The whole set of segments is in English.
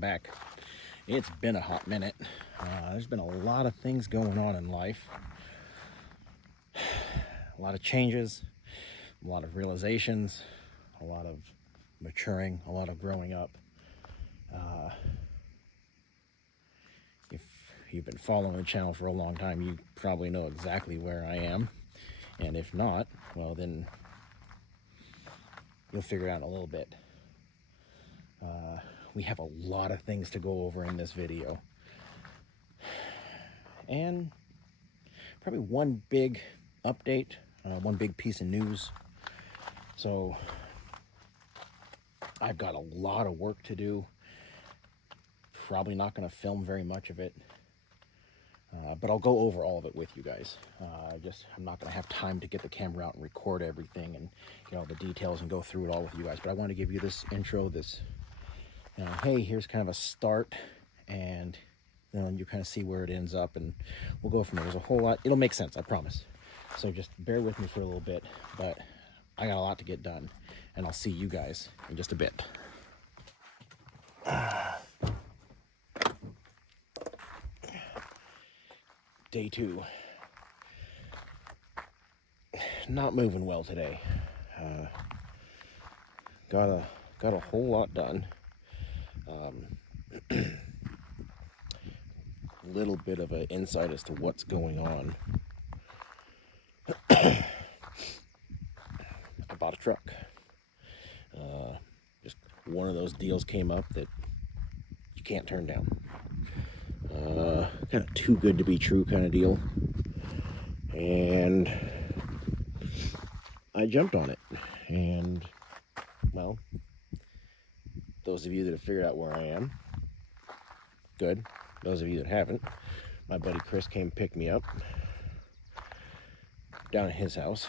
welcome back. It's been a hot minute. There's been a lot of things going on in life. A lot of changes, a lot of realizations, a lot of maturing, a lot of growing up. If you've been following the channel for a long time, you probably know exactly where I am. And if not, well, then you'll figure it out in a little bit. We have a lot of things to go over in this video. And probably one big update, one big piece of news. So I've got a lot of work to do. Probably not going to film very much of it. But I'll go over all of it with you guys. I'm not going to have time to get the camera out and record everything and the details and go through it all with you guys. But I want to give you this intro, hey, here's kind of a start, and you kind of see where it ends up, and we'll go from there. There's a whole lot. It'll make sense, I promise. So just bear with me for a little bit, but I got a lot to get done, and I'll see you guys in just a bit. Day 2. Not moving well today. Got a whole lot done. Little bit of an insight as to what's going on. I bought a truck. Just one of those deals came up that you can't turn down. Kind of too good to be true kind of deal. And I jumped on it. And, well, those of you that have figured out where I am, good. Those of you that haven't, my buddy Chris came and picked me up down at his house.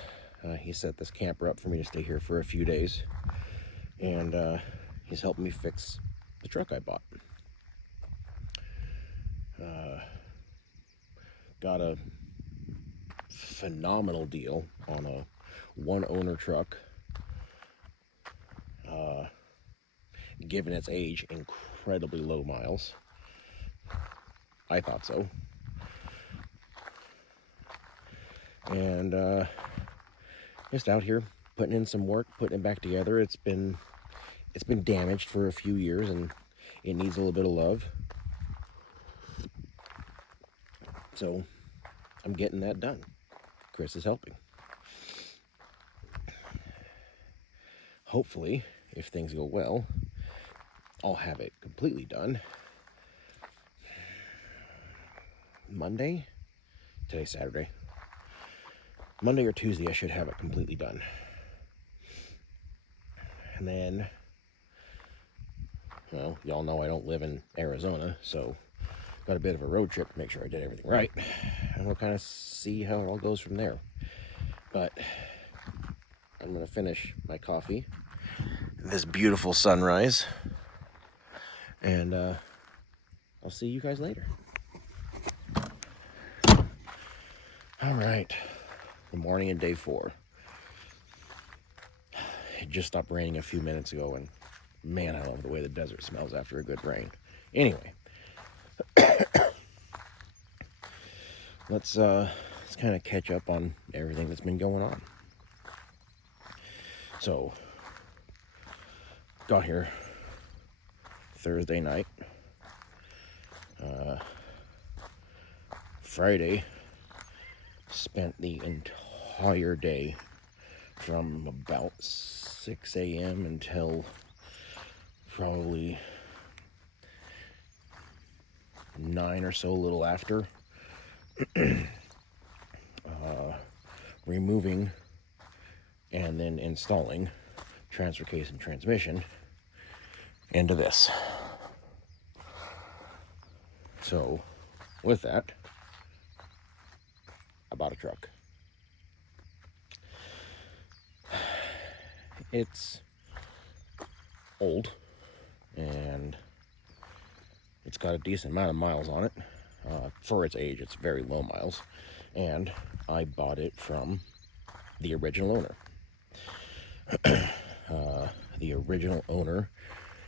He set this camper up for me to stay here for a few days. And he's helping me fix the truck I bought. Got a phenomenal deal on a one-owner truck. Given its age, incredibly low miles. I thought so. And just out here putting in some work, putting it back together. It's been damaged for a few years, and it needs a little bit of love. So I'm getting that done. Chris is helping. Hopefully, if things go well, I'll have it completely done Monday. Today's Saturday. Monday or Tuesday, I should have it completely done. And then, well, y'all know I don't live in Arizona, so got a bit of a road trip to make sure I did everything right. And we'll kind of see how it all goes from there. But I'm going to finish my coffee, this beautiful sunrise, and I'll see you guys later. All right, the morning of day 4. It just stopped raining a few minutes ago, and man, I love the way the desert smells after a good rain. Anyway, let's kind of catch up on everything that's been going on. So, got here Thursday night. Friday, spent the entire day from about 6 a.m. until probably 9 or so, a little after, removing and then installing transfer case and transmission into this. So with that, I bought a truck. It's old, and it's got a decent amount of miles on it. For its age, it's very low miles, and I bought it from the original owner. The original owner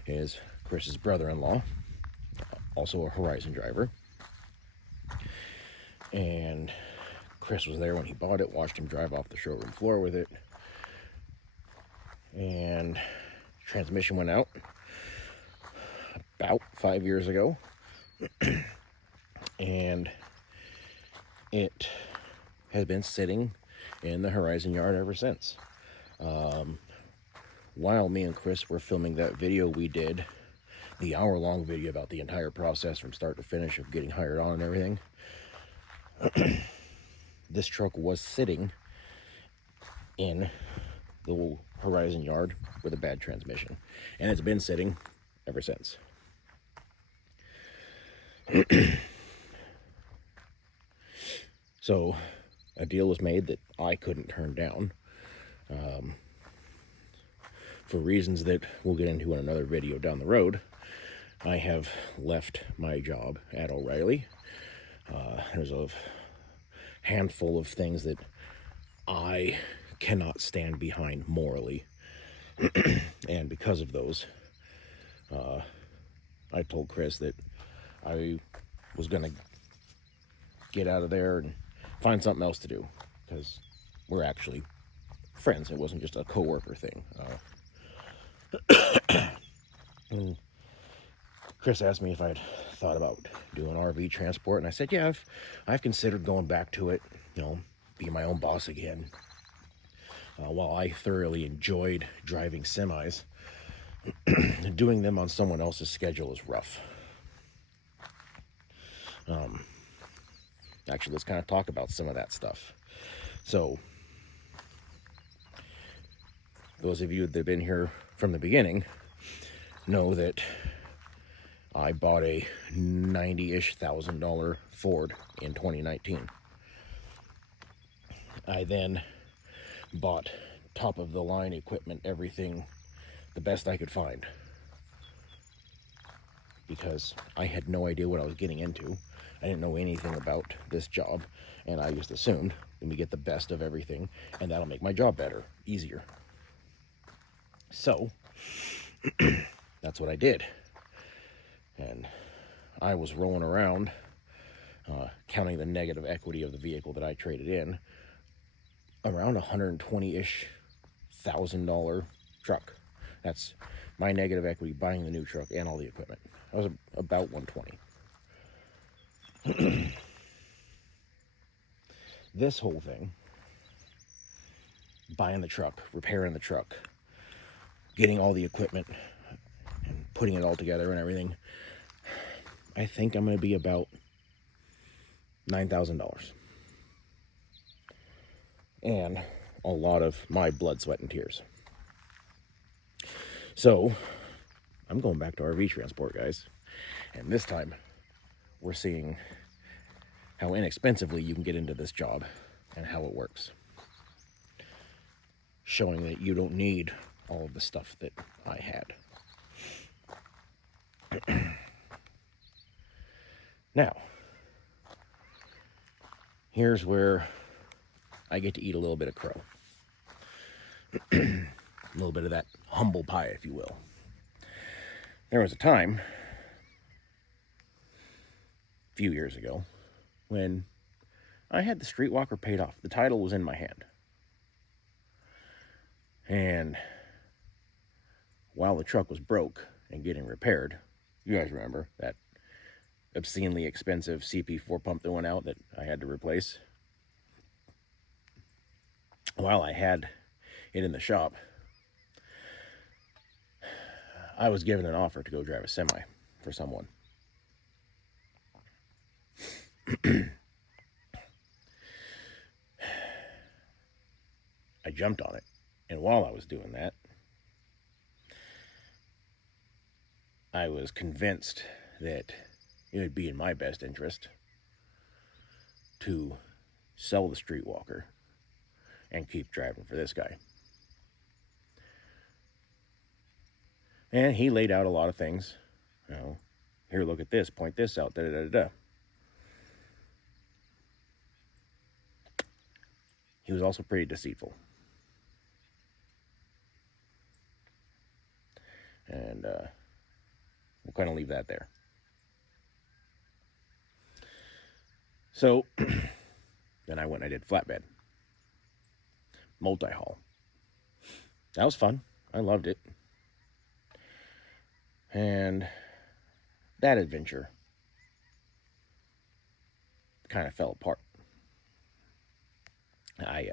is Chris's brother-in-law, also a Horizon driver. And Chris was there when he bought it, watched him drive off the showroom floor with it. And transmission went out about 5 years ago. And it has been sitting in the Horizon yard ever since. While me and Chris were filming that video we did, the hour-long video about the entire process from start to finish of getting hired on and everything, this truck was sitting in the Horizon yard with a bad transmission, and it's been sitting ever since. So a deal was made that I couldn't turn down, for reasons that we'll get into in another video down the road. I have left my job at O'Reilly. There's a handful of things that I cannot stand behind morally. And because of those, I told Chris that I was going to get out of there and find something else to do, because we're actually friends. It wasn't just a coworker thing. And Chris asked me if I'd thought about doing RV transport, and I said, yeah, I've considered going back to it, be my own boss again. While I thoroughly enjoyed driving semis, doing them on someone else's schedule is rough. Actually, let's kind of talk about some of that stuff. So, those of you that have been here from the beginning know that I bought a $90-ish thousand Ford in 2019. I then bought top of the line equipment, everything, the best I could find, because I had no idea what I was getting into. I didn't know anything about this job, and I just assumed, let me get the best of everything, and that'll make my job better, easier. So, that's what I did. And I was rolling around, counting the negative equity of the vehicle that I traded in, around $120-ish thousand truck. That's my negative equity buying the new truck and all the equipment. I was about 120. This whole thing, buying the truck, repairing the truck, getting all the equipment and putting it all together and everything, I think I'm going to be about $9,000. And a lot of my blood, sweat, and tears. So, I'm going back to RV transport, guys. And this time, we're seeing how inexpensively you can get into this job and how it works. Showing that you don't need all of the stuff that I had. Now, here's where I get to eat a little bit of crow. A little bit of that humble pie, if you will. There was a time, a few years ago, when I had the Streetwalker paid off. The title was in my hand. And while the truck was broke and getting repaired, you guys remember that obscenely expensive CP4 pump that went out that I had to replace? While I had it in the shop, I was given an offer to go drive a semi for someone. I jumped on it, and while I was doing that, I was convinced that it would be in my best interest to sell the Streetwalker and keep driving for this guy. And he laid out a lot of things. Here, look at this, point this out, da-da-da-da. He was also pretty deceitful. And we'll kind of leave that there. So then I went and I did flatbed, multi-haul. That was fun. I loved it. And that adventure kind of fell apart. I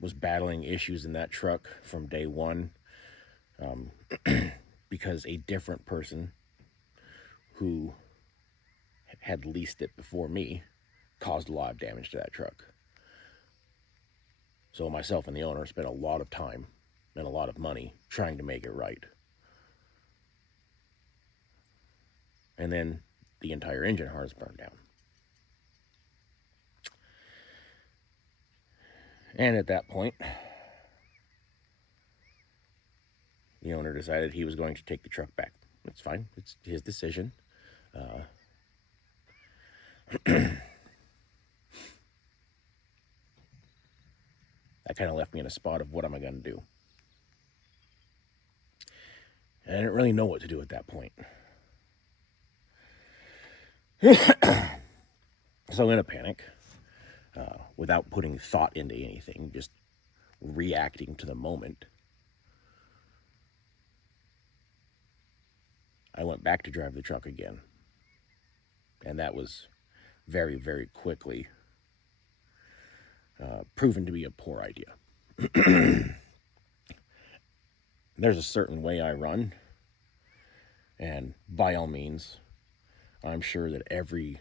was battling issues in that truck from day one, because a different person who had leased it before me caused a lot of damage to that truck. So myself and the owner spent a lot of time and a lot of money trying to make it right. And then the entire engine harness burned down. And at that point, the owner decided he was going to take the truck back. That's fine. It's his decision. That kind of left me in a spot of what am I going to do? And I didn't really know what to do at that point. So in a panic, without putting thought into anything, just reacting to the moment, I went back to drive the truck again. And that was very, very quickly proven to be a poor idea. There's a certain way I run, and by all means, I'm sure that every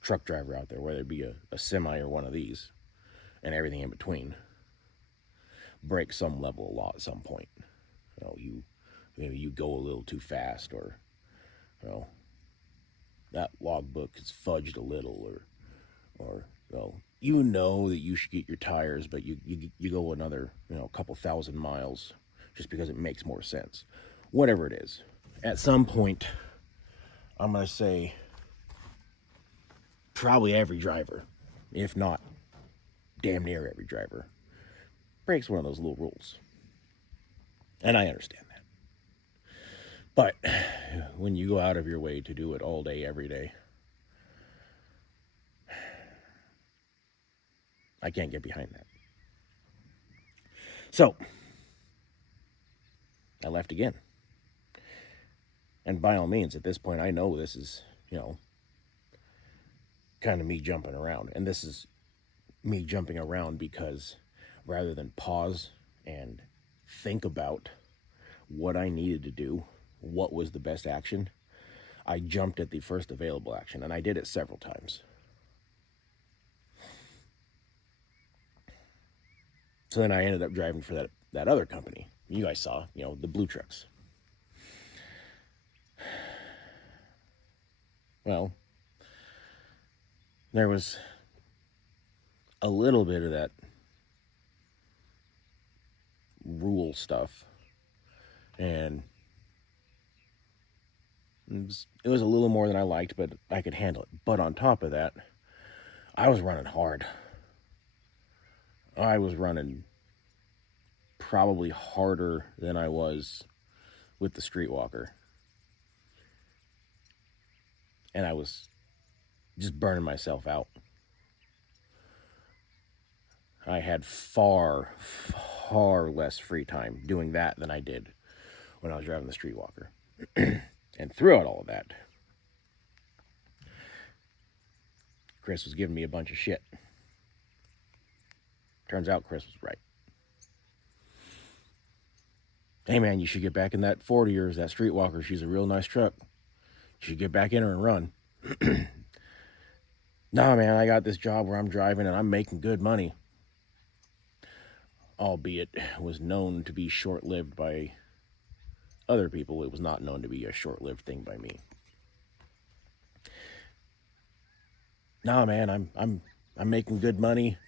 truck driver out there, whether it be a semi or one of these, and everything in between, break some level of law at some point. Maybe you go a little too fast, or that logbook is fudged a little, or that you should get your tires, but you go another couple thousand miles just because it makes more sense. Whatever it is, at some point, I'm gonna say probably every driver, if not damn near every driver, breaks one of those little rules. And I understand that. But when you go out of your way to do it all day, every day, I can't get behind that. So I left again. And by all means, at this point, I know this is, kind of me jumping around. And this is me jumping around because rather than pause and think about what I needed to do, what was the best action, I jumped at the first available action, and I did it several times. So then I ended up driving for that other company. You guys saw, the blue trucks. Well, there was a little bit of that rule stuff, and it was a little more than I liked, but I could handle it. But on top of that, I was running hard. I was running probably harder than I was with the streetwalker. And I was just burning myself out. I had far, far less free time doing that than I did when I was driving the streetwalker. And throughout all of that, Chris was giving me a bunch of shit. Turns out Chris was right. Hey man, you should get back in that Ford of yours, that streetwalker. She's a real nice truck. You should get back in her and run. Nah, man, I got this job where I'm driving and I'm making good money. Albeit was known to be short-lived by other people, it was not known to be a short-lived thing by me. Nah, man, I'm making good money,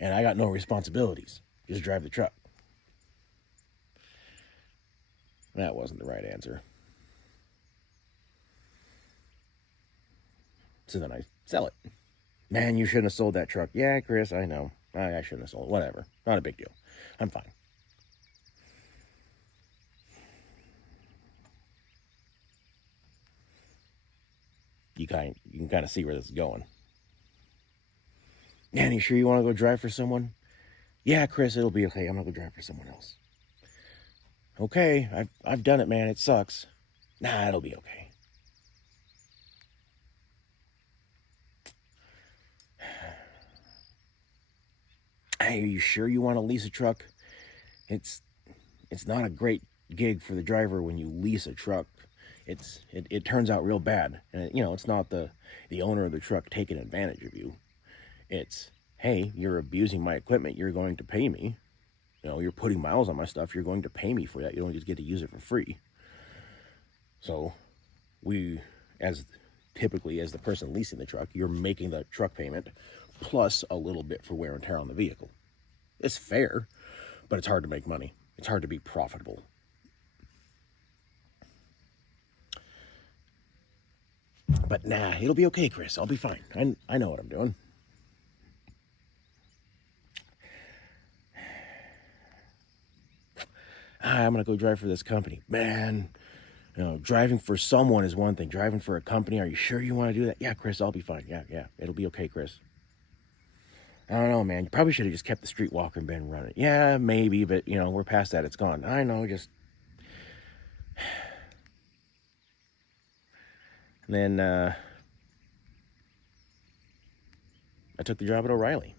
and I got no responsibilities. Just drive the truck. That wasn't the right answer. So then I sell it. Man, you shouldn't have sold that truck. Yeah, Chris, I know. I shouldn't have sold it. Whatever. Not a big deal. I'm fine. you can kind of see where this is going. Man, you sure you want to go drive for someone? Yeah, Chris, it'll be okay. I'm gonna go drive for someone else. Okay, I've done it, man. It sucks. Nah, it'll be okay. Hey, are you sure you want to lease a truck? It's not a great gig for the driver when you lease a truck. It turns out real bad, and it's not the owner of the truck taking advantage of you. It's, hey, you're abusing my equipment. You're going to pay me. You're putting miles on my stuff. You're going to pay me for that. You don't just get to use it for free. So we, as the person leasing the truck, you're making the truck payment plus a little bit for wear and tear on the vehicle. It's fair, but it's hard to make money. It's hard to be profitable. But nah, it'll be okay, Chris. I'll be fine. I know what I'm doing. I'm going to go drive for this company. Man, driving for someone is one thing. Driving for a company, are you sure you want to do that? Yeah, Chris, I'll be fine. Yeah, it'll be okay, Chris. I don't know, man. You probably should have just kept the streetwalker and been running. Yeah, maybe, but, we're past that. It's gone. I know, just... And then, I took the job at O'Reilly.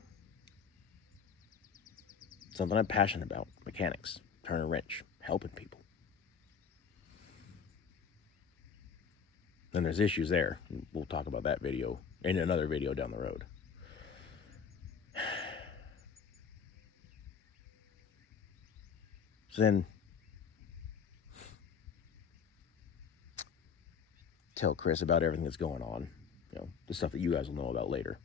Something I'm passionate about. Mechanics. Turn a wrench. Helping people. Then there's issues there. We'll talk about that video in another video down the road. So then, tell Chris about everything that's going on. The stuff that you guys will know about later.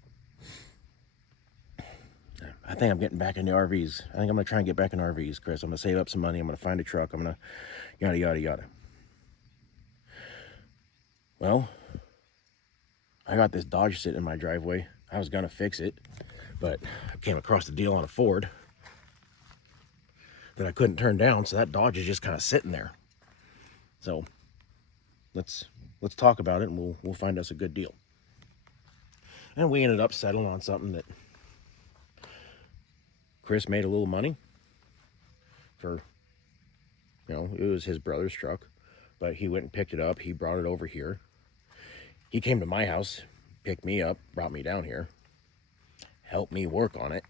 I think I'm getting back into RVs. I think I'm going to try and get back in RVs, Chris. I'm going to save up some money. I'm going to find a truck. I'm going to yada, yada, yada. Well, I got this Dodge sitting in my driveway. I was going to fix it, but I came across a deal on a Ford that I couldn't turn down, so that Dodge is just kind of sitting there. So let's talk about it, and we'll find us a good deal. And we ended up settling on something that Chris made a little money for. It was his brother's truck, but he went and picked it up. He brought it over here. He came to my house, picked me up, brought me down here, helped me work on it.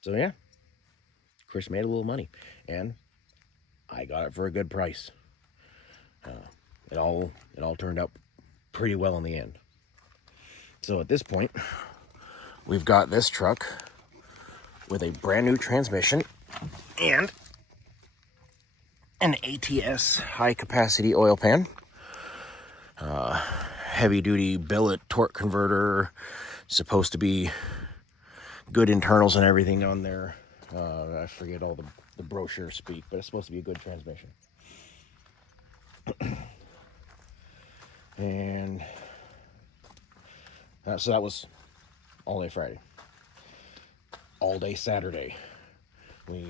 So yeah, Chris made a little money, and I got it for a good price. It all turned out pretty well in the end. So at this point, we've got this truck with a brand new transmission and an ATS high capacity oil pan, heavy duty billet torque converter, supposed to be good internals and everything on there. I forget all the brochure speak, but it's supposed to be a good transmission. And so that was all day Friday. All day Saturday, we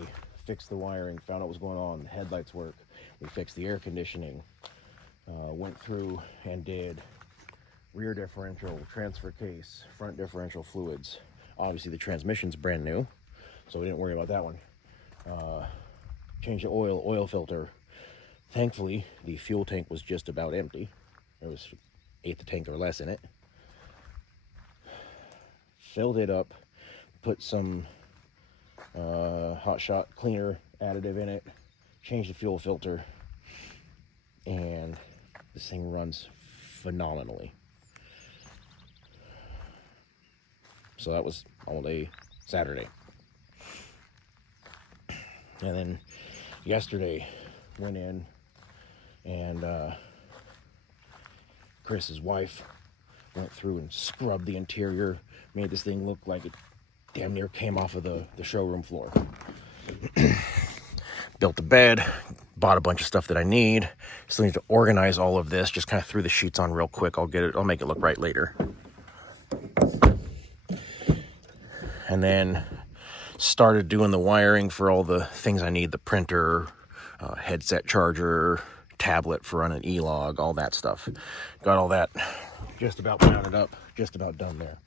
fixed the wiring, found out what was going on. The headlights work. We fixed the air conditioning. Went through and did rear differential, transfer case, front differential fluids. Obviously, the transmission's brand new, so we didn't worry about that one. Changed the oil filter. Thankfully, the fuel tank was just about empty. There was 1/8 the tank or less in it. Filled it up, put some hot shot cleaner additive in it, changed the fuel filter, and this thing runs phenomenally. So that was all day Saturday. And then yesterday went in and Chris's wife went through and scrubbed the interior, made this thing look like it damn near came off of the showroom floor. Built the bed, bought a bunch of stuff that I need. Still need to organize all of this. Just kind of threw the sheets on real quick. I'll make it look right later. And then started doing the wiring for all the things I need: the printer, headset charger, tablet for running e-log, all that stuff. Got all that just about mounted up, just about done there.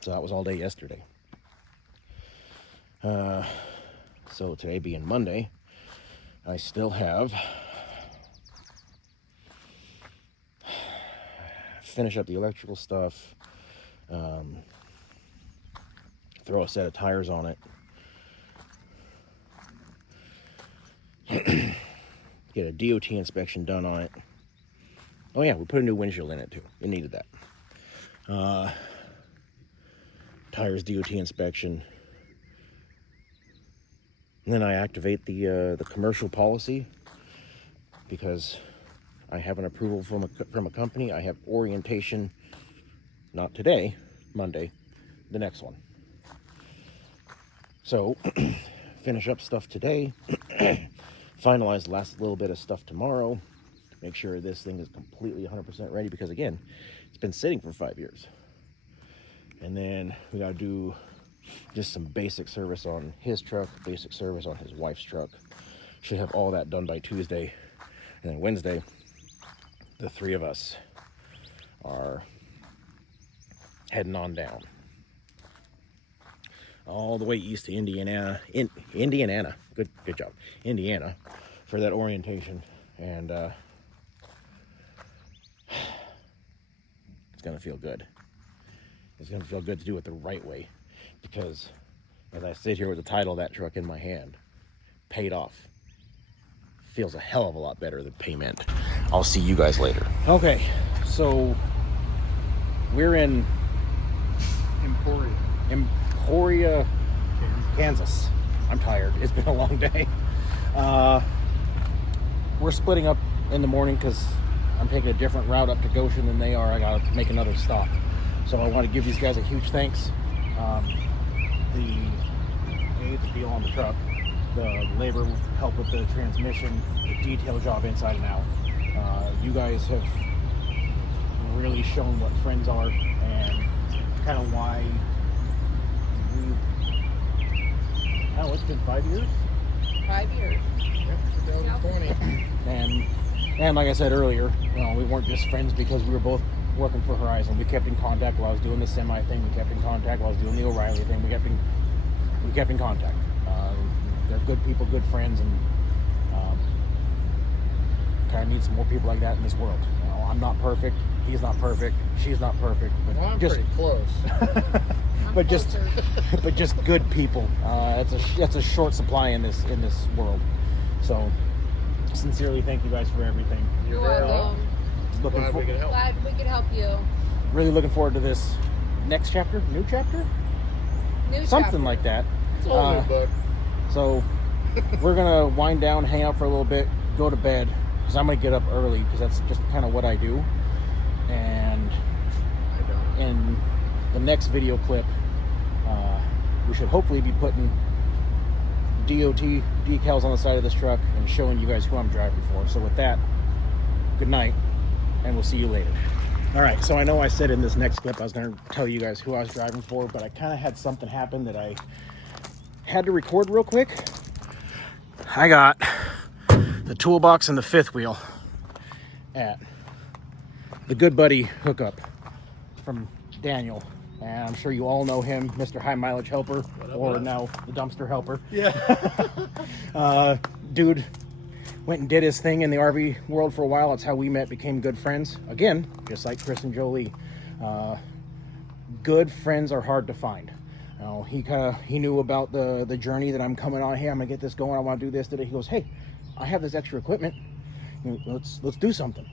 So that was all day yesterday. So today being Monday, I still have finish up the electrical stuff, throw a set of tires on it, get a DOT inspection done on it. Oh yeah, we put a new windshield in it too. It needed that. Tires, DOT inspection. And then I activate the commercial policy because I have an approval from a company. I have orientation, not today, Monday, the next one. So finish up stuff today, finalize the last little bit of stuff tomorrow, make sure this thing is completely 100% ready because again, it's been sitting for 5 years. And then we gotta do just some basic service on his truck, basic service on his wife's truck. Should have all that done by Tuesday. And then Wednesday, the three of us are heading on down. All the way east to Indiana. Good job. Indiana for that orientation. And it's gonna feel good. It's gonna feel good to do it the right way. Because as I sit here with the title of that truck in my hand, paid off, feels a hell of a lot better than payment. I'll see you guys later. Okay, so we're in Emporia, Kansas. I'm tired. It's been a long day. We're splitting up in the morning because I'm taking a different route up to Goshen than they are. I gotta make another stop. So I want to give these guys a huge thanks. The deal on the truck, the labor help with the transmission, the detail job inside and out. You guys have really shown what friends are and kind of why it's been 5 years? 5 years. Yep, 2020. And like I said earlier, we weren't just friends because we were both working for Horizon. We kept in contact while I was doing the semi thing. We kept in contact while I was doing the O'Reilly thing. We kept in contact. They're good people, good friends, and kind of need some more people like that in this world. I'm not perfect. He's not perfect. She's not perfect. But well, I'm just pretty close. but just good people. It's a short supply in this world. So sincerely, thank you guys for everything. You're welcome. Glad we could help. Glad we could help you. Really looking forward to this next chapter, new chapter, New something chapter. like that. It's a whole new book. So we're gonna wind down, hang out for a little bit, go to bed because I'm gonna get up early because that's just kind of what I do. And in the next video clip, we should hopefully be putting DOT decals on the side of this truck and showing you guys who I'm driving for. So with that, good night, and we'll see you later. All right, so I know I said in this next clip I was going to tell you guys who I was driving for, but I kind of had something happen that I had to record real quick. I got the toolbox and the fifth wheel at the Good Buddy hookup from Daniel. And I'm sure you all know him, Mr. High Mileage Helper, or now the Dumpster Helper. Yeah. Dude went and did his thing in the RV world for a while. That's how we met, became good friends. Again, just like Chris and Jolie. Good friends are hard to find. He knew about the journey that I'm coming on. Hey, I'm gonna get this going. I want to do this today. He goes, hey, I have this extra equipment. Let's do something.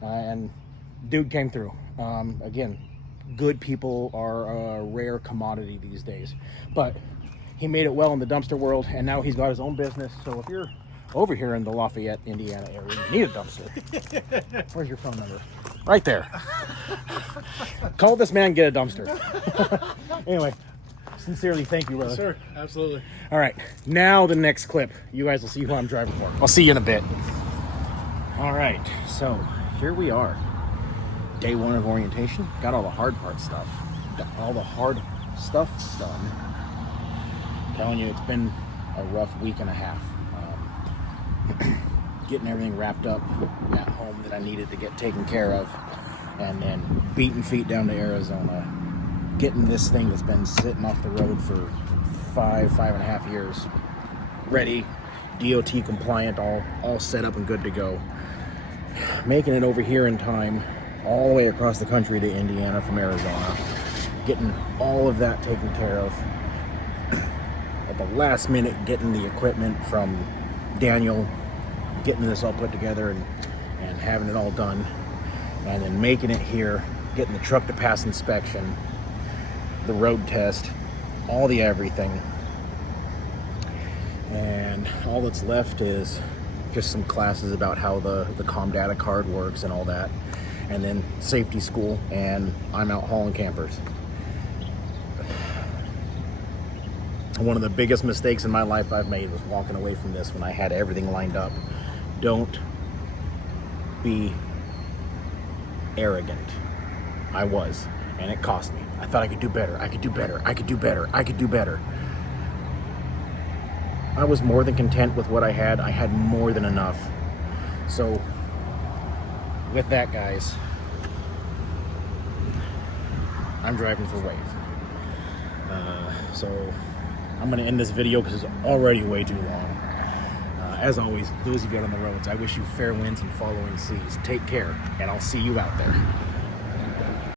And dude came through. Again, good people are a rare commodity these days. But he made it well in the dumpster world, and now he's got his own business. So if you're over here in the Lafayette, Indiana area, you need a dumpster. Where's your phone number? Right there. Call this man, get a dumpster. Anyway, sincerely, thank you, brother. Yes, sir. Absolutely. All right, now the next clip. You guys will see who I'm driving for. I'll see you in a bit. All right, so here we are. Day one of orientation. Got all the hard part stuff. Got all the hard stuff done. I'm telling you, it's been a rough week and a half. getting everything wrapped up at home that I needed to get taken care of, and then beating feet down to Arizona, getting this thing that's been sitting off the road for 5.5 years ready, DOT compliant, all set up and good to go, making it over here in time, all the way across the country to Indiana from Arizona, getting all of that taken care of. At the last minute, getting the equipment from Daniel, getting this all put together and having it all done, and then making it here, getting the truck to pass inspection, the road test, all the everything. And all that's left is just some classes about how the COM data card works and all that, and then safety school, and I'm out hauling campers. One of the biggest mistakes in my life I've made was walking away from this when I had everything lined up. Don't be arrogant. I was, and it cost me. I thought I could do better, I could do better, I could do better, I could do better. I was more than content with what I had. I had more than enough. So, with that, guys, I'm driving for Wave. So, I'm going to end this video because it's already way too long. As always, those of you out on the roads, I wish you fair winds and following seas. Take care, and I'll see you out there.